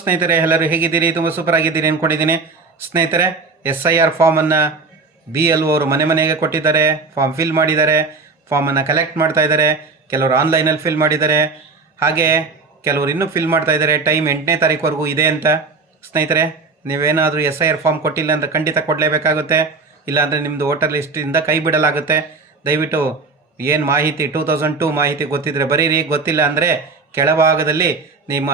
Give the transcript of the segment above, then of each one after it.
ಸ್ನೇಹಿತರೆ, ಎಲ್ಲರೂ ಹೇಗಿದ್ದೀರಿ? ತುಂಬ ಸೂಪರ್ ಆಗಿದ್ದೀರಿ ಅಂದ್ಕೊಂಡಿದ್ದೀನಿ. ಸ್ನೇಹಿತರೆ, SIR ಫಾರ್ಮನ್ನು BLO ಅವರು ಮನೆ ಮನೆಗೆ ಕೊಟ್ಟಿದ್ದಾರೆ. ಫಾರ್ಮ್ ಫಿಲ್ ಮಾಡಿದ್ದಾರೆ, ಫಾರ್ಮನ್ನು ಕಲೆಕ್ಟ್ ಮಾಡ್ತಾ ಇದ್ದಾರೆ. ಕೆಲವರು ಆನ್ಲೈನಲ್ಲಿ ಫಿಲ್ ಮಾಡಿದ್ದಾರೆ, ಹಾಗೆ ಕೆಲವರು ಇನ್ನೂ ಫಿಲ್ ಮಾಡ್ತಾ ಇದ್ದಾರೆ. ಟೈಮ್ 8ನೇ ತಾರೀಕುವರೆಗೂ ಇದೆ ಅಂತ. ಸ್ನೇಹಿತರೆ, ನೀವೇನಾದರೂ SIR ಫಾರ್ಮ್ ಕೊಟ್ಟಿಲ್ಲ ಅಂದರೆ ಖಂಡಿತ ಕೊಡಲೇಬೇಕಾಗುತ್ತೆ. ಇಲ್ಲಾಂದರೆ ನಿಮ್ಮದು ವೋಟರ್ ಲಿಸ್ಟಿಂದ ಕೈ ಬಿಡಲಾಗುತ್ತೆ. ದಯವಿಟ್ಟು ಏನು ಮಾಹಿತಿ 2002 ಮಾಹಿತಿ ಗೊತ್ತಿದ್ರೆ ಬರೀರಿ, ಗೊತ್ತಿಲ್ಲ ಅಂದರೆ ಕೆಳಭಾಗದಲ್ಲಿ ನಿಮ್ಮ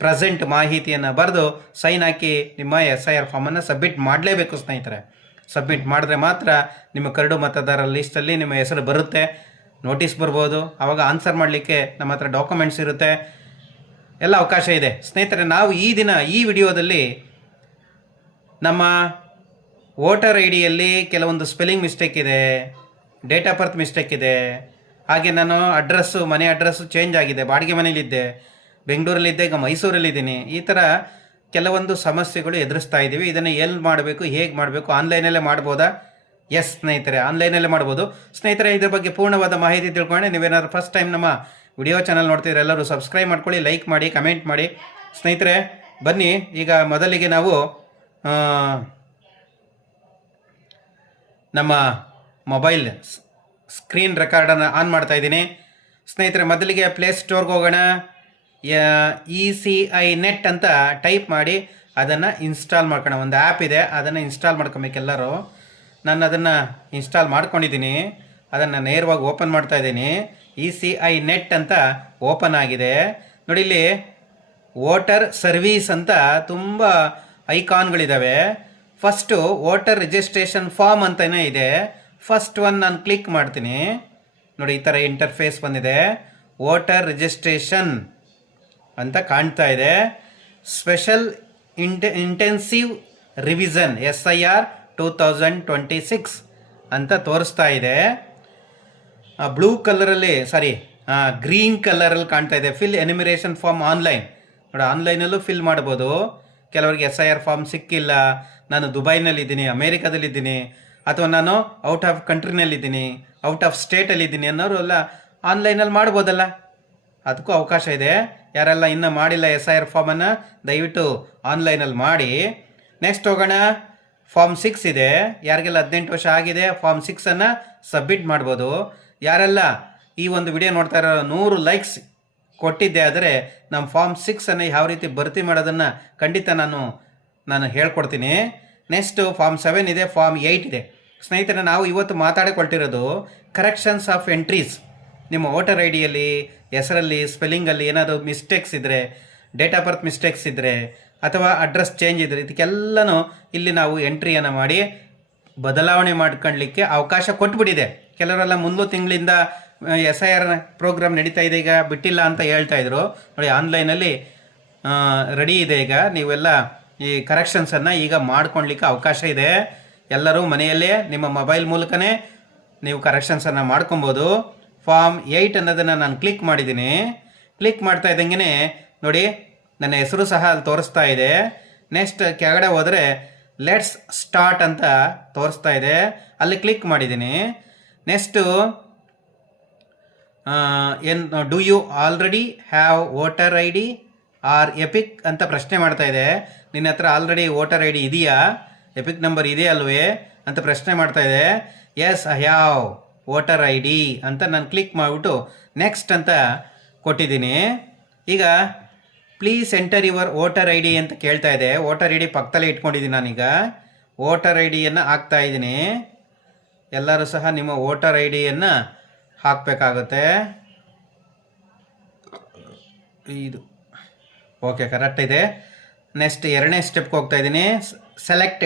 ಪ್ರೆಸೆಂಟ್ ಮಾಹಿತಿಯನ್ನು ಬರೆದು ಸೈನ್ ಹಾಕಿ ನಿಮ್ಮ SIR ಫಾರ್ಮನ್ನು ಸಬ್ಮಿಟ್ ಮಾಡಲೇಬೇಕು. ಸ್ನೇಹಿತರೆ, ಸಬ್ಮಿಟ್ ಮಾಡಿದ್ರೆ ಮಾತ್ರ ನಿಮ್ಮ ಕರಡು ಮತದಾರರ ಲಿಸ್ಟಲ್ಲಿ ನಿಮ್ಮ ಹೆಸರು ಬರುತ್ತೆ. ನೋಟಿಸ್ ಬರ್ಬೋದು, ಆವಾಗ ಆನ್ಸರ್ ಮಾಡಲಿಕ್ಕೆ ನಮ್ಮ ಹತ್ರ ಡಾಕ್ಯುಮೆಂಟ್ಸ್ ಇರುತ್ತೆ, ಎಲ್ಲ ಅವಕಾಶ ಇದೆ. ಸ್ನೇಹಿತರೆ, ನಾವು ಈ ದಿನ ಈ ವಿಡಿಯೋದಲ್ಲಿ ನಮ್ಮ ವೋಟರ್ ID-ಯಲ್ಲಿ ಕೆಲವೊಂದು ಸ್ಪೆಲ್ಲಿಂಗ್ ಮಿಸ್ಟೇಕ್ ಇದೆ, ಡೇಟ್ ಆಫ್ ಬರ್ತ್ ಮಿಸ್ಟೇಕ್ ಇದೆ, ಹಾಗೆ ನಾನು ಮನೆ ಅಡ್ರೆಸ್ಸು ಚೇಂಜ್ ಆಗಿದೆ. ಬಾಡಿಗೆ ಮನೇಲಿದ್ದೆ, ಬೆಂಗಳೂರಲ್ಲಿದ್ದೆ, ಈಗ ಮೈಸೂರಲ್ಲಿದ್ದೀನಿ. ಈ ಥರ ಕೆಲವೊಂದು ಸಮಸ್ಯೆಗಳು ಎದುರಿಸ್ತಾ ಇದ್ದೀವಿ. ಇದನ್ನು ಎಲ್ಲಿ ಮಾಡಬೇಕು, ಹೇಗೆ ಮಾಡಬೇಕು, ಆನ್ಲೈನಲ್ಲೇ ಮಾಡ್ಬೋದಾ? ಎಸ್ ಸ್ನೇಹಿತರೆ, ಆನ್ಲೈನಲ್ಲೇ ಮಾಡ್ಬೋದು. ಸ್ನೇಹಿತರೆ, ಇದ್ರ ಬಗ್ಗೆ ಪೂರ್ಣವಾದ ಮಾಹಿತಿ ತಿಳ್ಕೊಂಡೆ. ನೀವೇನಾದ್ರು ಫಸ್ಟ್ ಟೈಮ್ ನಮ್ಮ ವಿಡಿಯೋ ಚಾನಲ್ ನೋಡ್ತಿದ್ರೆ ಎಲ್ಲರೂ ಸಬ್ಸ್ಕ್ರೈಬ್ ಮಾಡ್ಕೊಳ್ಳಿ, ಲೈಕ್ ಮಾಡಿ, ಕಮೆಂಟ್ ಮಾಡಿ. ಸ್ನೇಹಿತರೆ, ಬನ್ನಿ ಈಗ ಮೊದಲಿಗೆ ನಾವು ನಮ್ಮ ಮೊಬೈಲ್ ಸ್ಕ್ರೀನ್ ರೆಕಾರ್ಡನ್ನು ಆನ್ ಮಾಡ್ತಾ ಇದ್ದೀನಿ. ಸ್ನೇಹಿತರೆ, ಮೊದಲಿಗೆ ಪ್ಲೇಸ್ಟೋರ್ಗೆ ಹೋಗೋಣ. ECI ನೆಟ್ ಅಂತ ಟೈಪ್ ಮಾಡಿ ಅದನ್ನು ಇನ್ಸ್ಟಾಲ್ ಮಾಡ್ಕೊಳ್ಳೋಣ. ಒಂದು ಆ್ಯಪ್ ಇದೆ, ಅದನ್ನು ಇನ್ಸ್ಟಾಲ್ ಮಾಡ್ಕೊಬೇಕೆಲ್ಲರೂ. ನಾನು ಅದನ್ನು ಇನ್ಸ್ಟಾಲ್ ಮಾಡ್ಕೊಂಡಿದ್ದೀನಿ, ಅದನ್ನು ನೇರವಾಗಿ ಓಪನ್ ಮಾಡ್ತಾ ಇದ್ದೀನಿ. ECI ನೆಟ್ ಅಂತ ಓಪನ್ ಆಗಿದೆ. ನೋಡಿ, ಇಲ್ಲಿ ವೋಟರ್ ಸರ್ವೀಸ್ ಅಂತ ತುಂಬ ಐಕಾನ್ಗಳಿದ್ದಾವೆ. ಫಸ್ಟು ವೋಟರ್ ರಿಜಿಸ್ಟ್ರೇಷನ್ ಫಾರ್ಮ್ ಅಂತಲೇ ಇದೆ. ಫಸ್ಟ್ ಒನ್ ನಾನು ಕ್ಲಿಕ್ ಮಾಡ್ತೀನಿ. ನೋಡಿ, ಈ ಥರ ಇಂಟರ್ಫೇಸ್ ಬಂದಿದೆ. ವೋಟರ್ ರಿಜಿಸ್ಟ್ರೇಷನ್ ಅಂತ ಕಾಣ್ತಾ ಇದೆ. ಸ್ಪೆಷಲ್ ಇಂಟೆನ್ಸಿವ್ ರಿವಿಷನ್ SIR 2026 ಅಂತ ತೋರಿಸ್ತಾ ಇದೆ. ಬ್ಲೂ ಕಲರಲ್ಲಿ ಗ್ರೀನ್ ಕಲರಲ್ಲಿ ಕಾಣ್ತಾ ಇದೆ. Fill enumeration form online. ನೋಡಿ, ಆನ್ಲೈನಲ್ಲೂ ಫಿಲ್ ಮಾಡ್ಬೋದು. ಕೆಲವರಿಗೆ SIR ಫಾರ್ಮ್ ಸಿಕ್ಕಿಲ್ಲ, ನಾನು ದುಬೈನಲ್ಲಿದ್ದೀನಿ, ಅಮೇರಿಕಾದಲ್ಲಿದ್ದೀನಿ, ಅಥವಾ ನಾನು ಔಟ್ ಆಫ್ ಕಂಟ್ರಿನಲ್ಲಿದ್ದೀನಿ, ಔಟ್ ಆಫ್ ಸ್ಟೇಟಲ್ಲಿದ್ದೀನಿ ಅನ್ನೋರು ಎಲ್ಲ ಆನ್ಲೈನಲ್ಲಿ ಮಾಡ್ಬೋದಲ್ಲ, ಅದಕ್ಕೂ ಅವಕಾಶ ಇದೆ. ಯಾರೆಲ್ಲ ಇನ್ನೂ ಮಾಡಿಲ್ಲ SIR ಫಾರ್ಮನ್ನು ದಯವಿಟ್ಟು ಆನ್ಲೈನಲ್ಲಿ ಮಾಡಿ. ನೆಕ್ಸ್ಟ್ ಹೋಗೋಣ. ಫಾರ್ಮ್ 6 ಇದೆ. ಯಾರಿಗೆಲ್ಲ 18 ವರ್ಷ ಆಗಿದೆ ಫಾರ್ಮ್ 6ಅನ್ನು ಸಬ್ಮಿಟ್ ಮಾಡ್ಬೋದು. ಯಾರೆಲ್ಲ ಈ ಒಂದು ವಿಡಿಯೋ ನೋಡ್ತಾ ಇರೋ 100 ಲೈಕ್ಸ್ ಕೊಟ್ಟಿದ್ದೆ ಆದರೆ ನಮ್ಮ ಫಾರ್ಮ್ 6ಅನ್ನು ಯಾವ ರೀತಿ ಭರ್ತಿ ಮಾಡೋದನ್ನು ಖಂಡಿತ ನಾನು ಹೇಳ್ಕೊಡ್ತೀನಿ. ನೆಕ್ಸ್ಟು ಫಾರ್ಮ್ 7 ಇದೆ, ಫಾರ್ಮ್ 8 ಇದೆ. ಸ್ನೇಹಿತರೆ, ನಾವು ಇವತ್ತು ಮಾತಾಡಿಕೊಳ್ತಿರೋದು ಕರೆಕ್ಷನ್ಸ್ ಆಫ್ ಎಂಟ್ರೀಸ್. ನಿಮ್ಮ ವೋಟರ್ ID-ಯಲ್ಲಿ ಹೆಸರಲ್ಲಿ ಸ್ಪೆಲ್ಲಿಂಗಲ್ಲಿ ಏನಾದರೂ ಮಿಸ್ಟೇಕ್ಸ್ ಇದ್ದರೆ, ಡೇಟ್ ಆಫ್ ಬರ್ತ್ ಮಿಸ್ಟೇಕ್ಸ್ ಇದ್ದರೆ, ಅಥವಾ ಅಡ್ರೆಸ್ ಚೇಂಜ್ ಇದ್ದರೆ, ಇದಕ್ಕೆಲ್ಲನೂ ಇಲ್ಲಿ ನಾವು ಎಂಟ್ರಿಯನ್ನು ಮಾಡಿ ಬದಲಾವಣೆ ಮಾಡ್ಕೊಳ್ಳಲಿಕ್ಕೆ ಅವಕಾಶ ಕೊಟ್ಬಿಟ್ಟಿದೆ. ಕೆಲವರೆಲ್ಲ ಮುಂದೂ ತಿಂಗಳಿಂದ SIR ಪ್ರೋಗ್ರಾಮ್ ನಡೀತಾ ಇದೆ, ಈಗ ಬಿಟ್ಟಿಲ್ಲ ಅಂತ ಹೇಳ್ತಾಯಿದ್ರು. ನೋಡಿ, ಆನ್ಲೈನಲ್ಲಿ ರೆಡಿ ಇದೆ. ಈಗ ನೀವೆಲ್ಲ ಈ ಕರೆಕ್ಷನ್ಸನ್ನು ಈಗ ಮಾಡ್ಕೊಳ್ಲಿಕ್ಕೆ ಅವಕಾಶ ಇದೆ. ಎಲ್ಲರೂ ಮನೆಯಲ್ಲೇ ನಿಮ್ಮ ಮೊಬೈಲ್ ಮೂಲಕನೇ ನೀವು ಕರೆಕ್ಷನ್ಸನ್ನು ಮಾಡ್ಕೊಬೋದು. ಫಾರ್ಮ್ 8 ಅನ್ನೋದನ್ನು ನಾನು ಕ್ಲಿಕ್ ಮಾಡಿದ್ದೀನಿ. ಕ್ಲಿಕ್ ಮಾಡ್ತಾ ಇದ್ದಂಗೆ ನೋಡಿ, ನನ್ನ ಹೆಸರು ಸಹ ಅಲ್ಲಿ ತೋರಿಸ್ತಾ ಇದೆ. ನೆಕ್ಸ್ಟ್ ಕೆಳಗಡೆ ಹೋದರೆ ಲೆಟ್ಸ್ ಸ್ಟಾರ್ಟ್ ಅಂತ ತೋರಿಸ್ತಾ ಇದೆ, ಅಲ್ಲಿ ಕ್ಲಿಕ್ ಮಾಡಿದ್ದೀನಿ. Next do you already have voter ID or EPIC ಅಂತ ಪ್ರಶ್ನೆ ಮಾಡ್ತಾ ಇದೆ. ನಿನ್ನ ಹತ್ರ ಆಲ್ರೆಡಿ ವೋಟರ್ ID ಇದೆಯಾ, ಎಪಿಕ್ ನಂಬರ್ ಇದೆಯಲ್ವೇ ಅಂತ ಪ್ರಶ್ನೆ ಮಾಡ್ತಾ ಇದೆ. Yes I have voter ID ಅಂತ ನಾನು ಕ್ಲಿಕ್ ಮಾಡಿಬಿಟ್ಟು ನೆಕ್ಸ್ಟ್ ಅಂತ ಕೊಟ್ಟಿದ್ದೀನಿ. ಈಗ please enter your voter ID ಅಂತ ಕೇಳ್ತಾ ಇದೆ. ವೋಟರ್ ID ಪಕ್ಕದಲ್ಲೇ ಇಟ್ಕೊಂಡಿದ್ದೀನಿ ನಾನೀಗ. ವೋಟರ್ ID-ಯನ್ನು ಹಾಕ್ತಾ ಇದ್ದೀನಿ. ಎಲ್ಲರೂ ಸಹ ನಿಮ್ಮ ವೋಟರ್ ID-ಯನ್ನು ಹಾಕಬೇಕಾಗುತ್ತೆ. ಇದು ಓಕೆ, ಕರೆಕ್ಟ್ ಇದೆ. ನೆಕ್ಸ್ಟ್ 2ನೇ ಸ್ಟೆಪ್ಗೆ ಹೋಗ್ತಾ ಇದ್ದೀನಿ. ಸೆಲೆಕ್ಟ್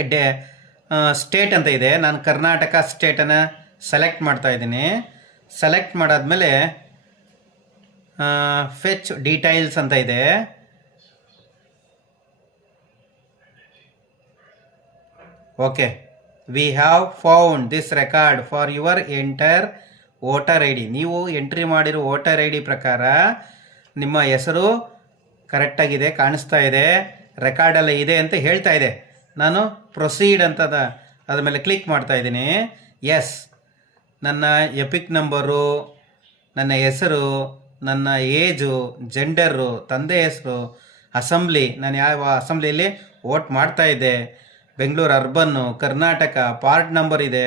ಸ್ಟೇಟ್ ಅಂತ ಇದೆ. ನಾನು ಕರ್ನಾಟಕ ಸ್ಟೇಟನ್ನು ಸೆಲೆಕ್ಟ್ ಮಾಡ್ತಾ ಇದ್ದೀನಿ. ಸೆಲೆಕ್ಟ್ ಮಾಡಾದ್ಮೇಲೆ ಫೆಚ್ ಡೀಟೈಲ್ಸ್ ಅಂತ ಇದೆ. Okay, V have found this record for your enter voter ID. ನೀವು ಎಂಟ್ರಿ ಮಾಡಿರೋ ವೋಟರ್ ID ಪ್ರಕಾರ ನಿಮ್ಮ ಹೆಸರು ಕರೆಕ್ಟಾಗಿದೆ, ಕಾಣಿಸ್ತಾ ಇದೆ, ರೆಕಾರ್ಡೆಲ್ಲ ಇದೆ ಅಂತ ಹೇಳ್ತಾ ಇದೆ. ನಾನು ಪ್ರೊಸೀಡ್ ಅಂತ ಅದ್ರ ಮೇಲೆ ಕ್ಲಿಕ್ ಮಾಡ್ತಾ ಇದ್ದೀನಿ. ಎಸ್, ನನ್ನ ಎಪಿಕ್ ನಂಬರು, ನನ್ನ ಹೆಸರು, ನನ್ನ ಏಜು, ಜೆಂಡರು, ತಂದೆ ಹೆಸರು, ಅಸೆಂಬ್ಲಿ, ನಾನು ಯಾವ ಅಸೆಂಬ್ಲಿಯಲ್ಲಿ ವೋಟ್ ಮಾಡ್ತಾ ಇದ್ದೆ, ಬೆಂಗಳೂರು ಅರ್ಬನ್ನು, ಕರ್ನಾಟಕ, ಪಾರ್ಟ್ ನಂಬರ್ ಇದೆ,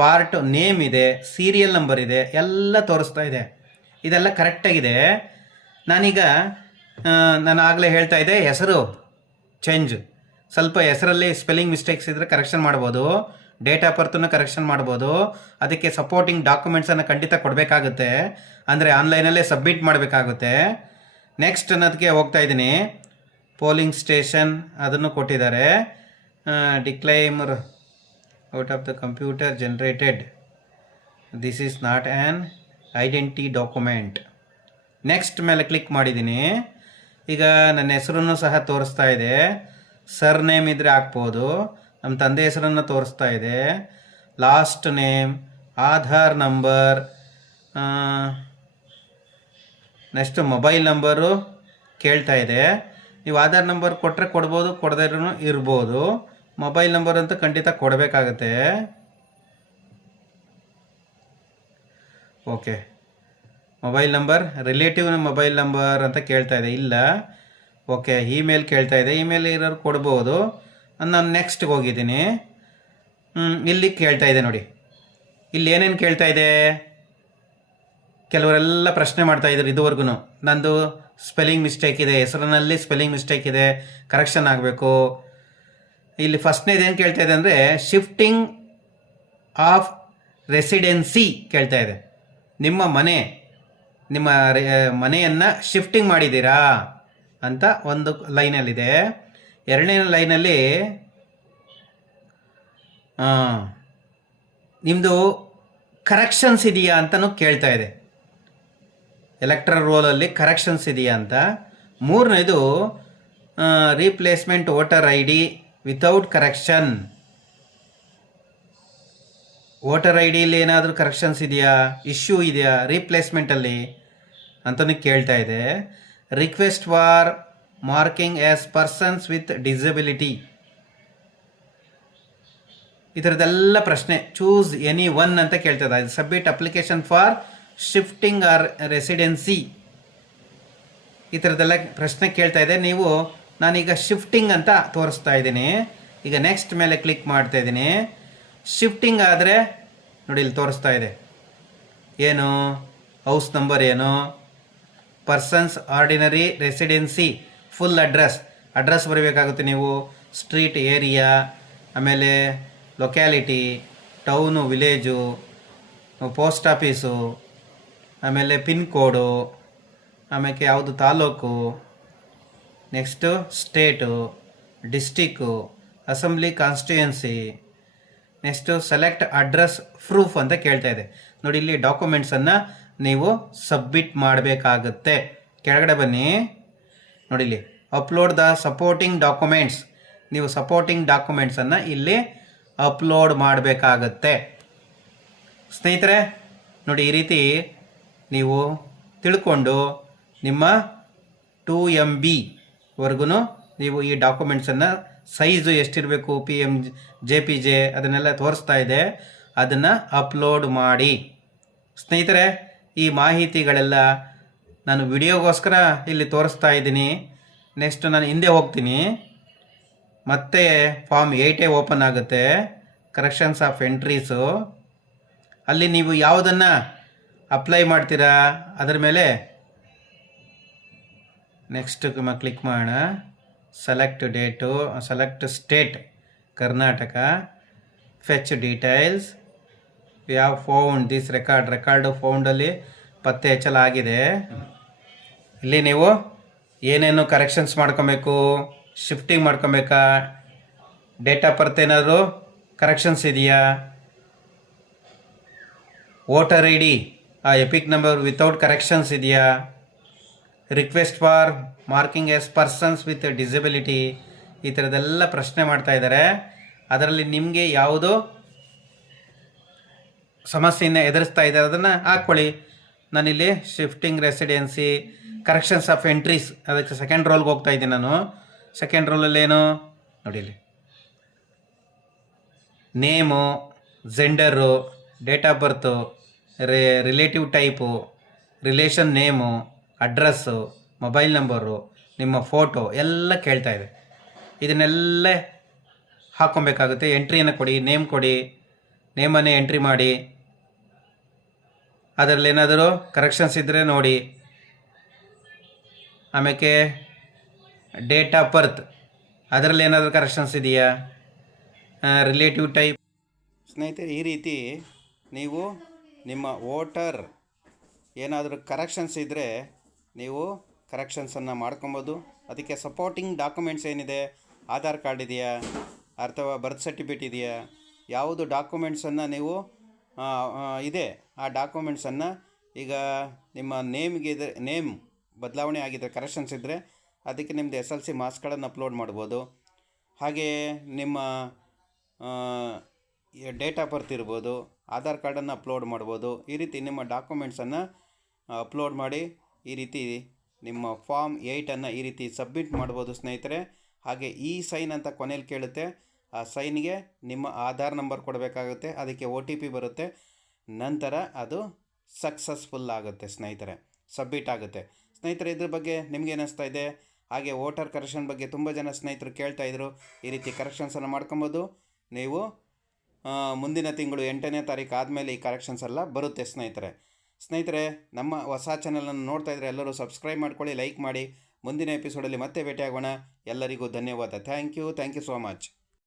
ಪಾರ್ಟ್ ನೇಮ್ ಇದೆ, ಸೀರಿಯಲ್ ನಂಬರ್ ಇದೆ, ಎಲ್ಲ ತೋರಿಸ್ತಾ ಇದೆ. ಇದೆಲ್ಲ ಕರೆಕ್ಟಾಗಿದೆ. ನಾನೀಗ ನಾನು ಆಗಲೇ ಹೇಳ್ತಾ ಇದ್ದೆ ಹೆಸರು ಚೇಂಜ್, ಸ್ವಲ್ಪ ಹೆಸರಲ್ಲಿ ಸ್ಪೆಲ್ಲಿಂಗ್ ಮಿಸ್ಟೇಕ್ಸ್ ಇದ್ದರೆ ಕರೆಕ್ಷನ್ ಮಾಡ್ಬೋದು, ಡೇಟ್ ಆಫ್ ಬರ್ತನ್ನು ಕರೆಕ್ಷನ್ ಮಾಡ್ಬೋದು. ಅದಕ್ಕೆ ಸಪೋರ್ಟಿಂಗ್ ಡಾಕ್ಯುಮೆಂಟ್ಸನ್ನು ಖಂಡಿತ ಕೊಡಬೇಕಾಗುತ್ತೆ, ಅಂದರೆ ಆನ್ಲೈನಲ್ಲೇ ಸಬ್ಮಿಟ್ ಮಾಡಬೇಕಾಗುತ್ತೆ. ನೆಕ್ಸ್ಟ್ ಅನ್ನೋದಕ್ಕೆ ಹೋಗ್ತಾ ಇದ್ದೀನಿ. ಪೋಲಿಂಗ್ ಸ್ಟೇಷನ್ ಅದನ್ನು ಕೊಟ್ಟಿದ್ದಾರೆ. Disclaimer out of the computer generated, this is not an identity document. Next ಮೇಲೆ ಕ್ಲಿಕ್ ಮಾಡಿದ್ದೀನಿ. ಈಗ ನನ್ನ ಹೆಸರನ್ನು ಸಹ ತೋರಿಸ್ತಾ ಇದೆ. ಸರ್ ನೇಮ್ ಇದ್ದರೆ ಹಾಕ್ಬೋದು. ನಮ್ಮ ತಂದೆ ಹೆಸರನ್ನು ತೋರಿಸ್ತಾ ಇದೆ. Last name, Aadhaar number, next mobile number ಕೇಳ್ತಾ ಇದೆ. ನೀವು ಆಧಾರ್ ನಂಬರ್ ಕೊಟ್ಟರೆ ಕೊಡ್ಬೋದು, ಕೊಡದೇರೂ ಇರ್ಬೋದು. ಮೊಬೈಲ್ ನಂಬರ್ ಅಂತೂ ಖಂಡಿತ ಕೊಡಬೇಕಾಗತ್ತೆ. Okay, mobile number, relative mobile number ಅಂತ ಕೇಳ್ತಾ ಇದೆ, ಇಲ್ಲ. ಓಕೆ, ಇಮೇಲ್ ಕೇಳ್ತಾ ಇದೆ, ಇಮೇಲ್ ಇರೋರು ಕೊಡ್ಬೋದು. ನಾನು ನೆಕ್ಸ್ಟ್ಗೆ ಹೋಗಿದ್ದೀನಿ. ಇಲ್ಲಿ ಕೇಳ್ತಾ ಇದೆ ನೋಡಿ, ಇಲ್ಲಿ ಏನೇನು ಕೇಳ್ತಾ ಇದೆ. ಕೆಲವರೆಲ್ಲ ಪ್ರಶ್ನೆ ಮಾಡ್ತಾ ಇದ್ರು ಇದುವರೆಗೂ. ನಂದು ಸ್ಪೆಲ್ಲಿಂಗ್ ಮಿಸ್ಟೇಕ್ ಇದೆ, ಹೆಸರಿನಲ್ಲಿ ಸ್ಪೆಲ್ಲಿಂಗ್ ಮಿಸ್ಟೇಕ್ ಇದೆ, ಕರೆಕ್ಷನ್ ಆಗಬೇಕು. ಇಲ್ಲಿ ಫಸ್ಟ್ನೇದು ಏನು ಕೇಳ್ತಾ ಇದೆ ಅಂದರೆ ಶಿಫ್ಟಿಂಗ್ ಆಫ್ ರೆಸಿಡೆನ್ಸಿ ಕೇಳ್ತಾ ಇದೆ. ನಿಮ್ಮ ಮನೆಯನ್ನು ಶಿಫ್ಟಿಂಗ್ ಮಾಡಿದ್ದೀರಾ ಅಂತ ಒಂದು ಲೈನಲ್ಲಿದೆ. ಎರಡನೇ ಲೈನಲ್ಲಿ ನಿಮ್ಮದು ಕರೆಕ್ಷನ್ಸ್ ಇದೆಯಾ ಅಂತಲೂ ಕೇಳ್ತಾ ಇದೆ. ಎಲೆಕ್ಟ್ರಲ್ ರೋಲಲ್ಲಿ ಕರೆಕ್ಷನ್ಸ್ ಇದೆಯಾ ಅಂತ. ಮೂರನೇದು replacement voter I D without correction. Voter I ಡಿಯಲ್ಲಿ ಏನಾದರೂ ಕರೆಕ್ಷನ್ಸ್ ಇದೆಯಾ, ಇಶ್ಯೂ ಇದೆಯಾ ರೀಪ್ಲೇಸ್ಮೆಂಟಲ್ಲಿ ಅಂತಲೂ ಕೇಳ್ತಾ ಇದೆ. Request for marking as persons with disability, ಈ ಥರದ್ದೆಲ್ಲ ಪ್ರಶ್ನೆ. ಚೂಸ್ ಎನಿ ಒನ್ ಅಂತ ಕೇಳ್ತದೆ. Submit application for shifting or residency, ಈ ಥರದ್ದೆಲ್ಲ ಪ್ರಶ್ನೆ ಕೇಳ್ತಾ ಇದೆ. ನಾನೀಗ ಶಿಫ್ಟಿಂಗ್ ಅಂತ ತೋರಿಸ್ತಾ ಇದ್ದೀನಿ. ಈಗ ನೆಕ್ಸ್ಟ್ ಮೇಲೆ ಕ್ಲಿಕ್ ಮಾಡ್ತಾ ಇದ್ದೀನಿ. ಶಿಫ್ಟಿಂಗ್ ಆದರೆ ನೋಡಿ ಇಲ್ಲಿ ತೋರಿಸ್ತಾ ಇದೆ ಏನು, ಹೌಸ್ ನಂಬರ್ ಏನು, persons ordinary residency, full address ಬರೀಬೇಕಾಗುತ್ತೆ ನೀವು, ಸ್ಟ್ರೀಟ್ ಏರಿಯಾ, ಆಮೇಲೆ locality, town village, post office, ಆಮೇಲೆ ಪಿನ್ ಕೋಡು, ಆಮೇಲೆ ಯಾವುದು taluk, next state, district, assembly constituency, next select address proof ಅಂತ ಕೇಳ್ತಾ ಇದೆ. ನೋಡಿ ಇಲ್ಲಿ ಡಾಕ್ಯುಮೆಂಟ್ಸನ್ನು ನೀವು ಸಬ್ಮಿಟ್ ಮಾಡಬೇಕಾಗುತ್ತೆ. ಕೆಳಗಡೆ ಬನ್ನಿ, ನೋಡಿ ಇಲ್ಲಿ ಅಪ್ಲೋಡ್ ದ ಸಪೋರ್ಟಿಂಗ್ ಡಾಕ್ಯುಮೆಂಟ್ಸ್. ನೀವು ಸಪೋರ್ಟಿಂಗ್ ಡಾಕ್ಯುಮೆಂಟ್ಸನ್ನು ಇಲ್ಲಿ ಅಪ್ಲೋಡ್ ಮಾಡಬೇಕಾಗತ್ತೆ. ಸ್ನೇಹಿತರೆ ನೋಡಿ, ಈ ರೀತಿ ನೀವು ತಿಳ್ಕೊಂಡು ನಿಮ್ಮ 2 MB ವರ್ಗು ನೀವು ಈ ಡಾಕ್ಯುಮೆಂಟ್ಸನ್ನು ಸೈಜು ಎಷ್ಟಿರಬೇಕು, JPG ಅದನ್ನೆಲ್ಲ ತೋರಿಸ್ತಾ ಇದೆ, ಅದನ್ನು ಅಪ್ಲೋಡ್ ಮಾಡಿ. ಸ್ನೇಹಿತರೆ ಈ ಮಾಹಿತಿಗಳೆಲ್ಲ ನಾನು ವಿಡಿಯೋಗೋಸ್ಕರ ಇಲ್ಲಿ ತೋರಿಸ್ತಾ ಇದ್ದೀನಿ. ನೆಕ್ಸ್ಟ್ ನಾನು ಹಿಂದೆ ಹೋಗ್ತೀನಿ, ಮತ್ತೆ ಫಾರ್ಮ್ 8A ಓಪನ್ ಆಗುತ್ತೆ, ಕರೆಕ್ಷನ್ಸ್ ಆಫ್ ಎಂಟ್ರೀಸು. ಅಲ್ಲಿ ನೀವು ಯಾವುದನ್ನು ಅಪ್ಲೈ ಮಾಡ್ತೀರಾ ಅದರ ಮೇಲೆ ನೆಕ್ಸ್ಟ್ ಕ್ಲಿಕ್ ಮಾಡೋಣ. Select date, select state Karnataka, fetch details, we have found this record ಫೌಂಡಲ್ಲಿ ಪತ್ತೆ ಹಚ್ಚಲಾಗಿದೆ. ಇಲ್ಲಿ ನೀವು ಏನೇನು ಕರೆಕ್ಷನ್ಸ್ ಮಾಡ್ಕೊಬೇಕು, ಶಿಫ್ಟಿಂಗ್ ಮಾಡ್ಕೊಬೇಕಾ, ಡೇಟ್ ಆಫ್ ಬರ್ತ್ ಏನಾದರೂ ಕರೆಕ್ಷನ್ಸ್ ಇದೆಯಾ, voter I D EPIC number without corrections ಇದೆಯಾ, request for marking as persons with disability, ಈ ಥರದ್ದೆಲ್ಲ ಪ್ರಶ್ನೆ ಮಾಡ್ತಾ ಇದ್ದಾರೆ. ಅದರಲ್ಲಿ ನಿಮಗೆ ಯಾವುದು ಸಮಸ್ಯೆಯನ್ನು ಎದುರಿಸ್ತಾ ಇದ್ದಾರೆ ಅದನ್ನು ಹಾಕ್ಕೊಳ್ಳಿ. ನಾನಿಲ್ಲಿ shifting residency, corrections of entries, ಅದಕ್ಕೆ ಸೆಕೆಂಡ್ ರೋಲ್ಗೆ ಹೋಗ್ತಾ ಇದ್ದೀನಿ ನಾನು. ಸೆಕೆಂಡ್ ರೋಲಲ್ಲೇನು ನೋಡಿ, ಇಲ್ಲಿ name, gender, date of birth, relative type, relation name, address, mobile number, ನಿಮ್ಮ ಫೋಟೋ ಎಲ್ಲ ಕೇಳ್ತಾ ಇದೆ. ಇದನ್ನೆಲ್ಲ ಹಾಕ್ಕೊಬೇಕಾಗುತ್ತೆ. ಎಂಟ್ರಿಯನ್ನು ಕೊಡಿ, ನೇಮ್ ಕೊಡಿ, ನೇಮನ್ನೇ ಎಂಟ್ರಿ ಮಾಡಿ. ಅದರಲ್ಲಿ ಏನಾದರೂ ಕರೆಕ್ಷನ್ಸ್ ಇದ್ದರೆ ನೋಡಿ. ಆಮೇಲೆ ಡೇಟ್ ಆಫ್ ಬರ್ತ್, ಅದರಲ್ಲಿ ಏನಾದರೂ ಕರೆಕ್ಷನ್ಸ್ ಇದೆಯಾ, ರಿಲೇಟಿವ್ ಟೈಪ್. ಸ್ನೇಹಿತರೆ, ಈ ರೀತಿ ನೀವು ನಿಮ್ಮ ವೋಟರ್ ಏನಾದರೂ ಕರೆಕ್ಷನ್ಸ್ ಇದ್ದರೆ ನೀವು ಕರೆಕ್ಷನ್ಸನ್ನು ಮಾಡ್ಕೊಬೋದು. ಅದಕ್ಕೆ ಸಪೋರ್ಟಿಂಗ್ ಡಾಕ್ಯುಮೆಂಟ್ಸ್ ಏನಿದೆ, ಆಧಾರ್ ಕಾರ್ಡ್ ಇದೆಯಾ ಅಥವಾ ಬರ್ತ್ ಸರ್ಟಿಫಿಕೇಟ್ ಇದೆಯಾ, ಯಾವುದು ಡಾಕ್ಯುಮೆಂಟ್ಸನ್ನು ನೀವು ಇದೆ ಆ ಡಾಕ್ಯುಮೆಂಟ್ಸನ್ನು ಈಗ ನಿಮ್ಮ ನೇಮ್ ಬದಲಾವಣೆ ಆಗಿದೆ, ಕರೆಕ್ಷನ್ಸ್ ಇದ್ದರೆ ಅದಕ್ಕೆ ನಿಮ್ಮದು SLC ಮಾರ್ಕ್ಸ್ ಕಾರ್ಡನ್ನು ಅಪ್ಲೋಡ್ ಮಾಡ್ಬೋದು. ಹಾಗೆಯೇ ನಿಮ್ಮ ಡೇಟ್ ಆಫ್ ಬರ್ತ್ ಇರ್ಬೋದು, ಆಧಾರ್ ಕಾರ್ಡನ್ನು ಅಪ್ಲೋಡ್ ಮಾಡ್ಬೋದು. ಈ ರೀತಿ ನಿಮ್ಮ ಡಾಕ್ಯುಮೆಂಟ್ಸನ್ನು ಅಪ್ಲೋಡ್ ಮಾಡಿ ಈ ರೀತಿ ನಿಮ್ಮ ಫಾರ್ಮ್ 8ಅನ್ನು ಈ ರೀತಿ ಸಬ್ಮಿಟ್ ಮಾಡ್ಬೋದು ಸ್ನೇಹಿತರೆ. ಹಾಗೆ ಸೈನ್ ಅಂತ ಕೊನೆಯಲ್ಲಿ ಕೇಳುತ್ತೆ, ಆ ಸೈನ್ಗೆ ನಿಮ್ಮ ಆಧಾರ್ ನಂಬರ್ ಕೊಡಬೇಕಾಗುತ್ತೆ. ಅದಕ್ಕೆ OTP ಬರುತ್ತೆ. ನಂತರ ಅದು ಸಕ್ಸಸ್ಫುಲ್ ಆಗುತ್ತೆ ಸ್ನೇಹಿತರೆ, ಸಬ್ಮಿಟ್ ಆಗುತ್ತೆ. ಸ್ನೇಹಿತರೆ, ಇದ್ರ ಬಗ್ಗೆ ನಿಮ್ಗೆ ಏನಿಸ್ತಾ ಇದೆ? ಹಾಗೆ ವೋಟರ್ ಕರೆಕ್ಷನ್ ಬಗ್ಗೆ ತುಂಬ ಜನ ಸ್ನೇಹಿತರು ಕೇಳ್ತಾಯಿದ್ರು. ಈ ರೀತಿ ಕರೆಕ್ಷನ್ಸನ್ನು ಮಾಡ್ಕೊಬೋದು. ನೀವು ಮುಂದಿನ ತಿಂಗಳು 8ನೇ ತಾರೀಕು ಆದಮೇಲೆ ಈ ಕರೆಕ್ಷನ್ಸ್ ಎಲ್ಲ ಬರುತ್ತೆ ಸ್ನೇಹಿತರೆ. ನಮ್ಮ ಹೊಸ ಚಾನಲನ್ನು ನೋಡ್ತಾ ಇದ್ದರೆ ಎಲ್ಲರೂ ಸಬ್ಸ್ಕ್ರೈಬ್ ಮಾಡ್ಕೊಳ್ಳಿ, ಲೈಕ್ ಮಾಡಿ. ಮುಂದಿನ ಎಪಿಸೋಡಲ್ಲಿ ಮತ್ತೆ ಭೇಟಿಯಾಗೋಣ. ಎಲ್ಲರಿಗೂ ಧನ್ಯವಾದ. Thank you so much.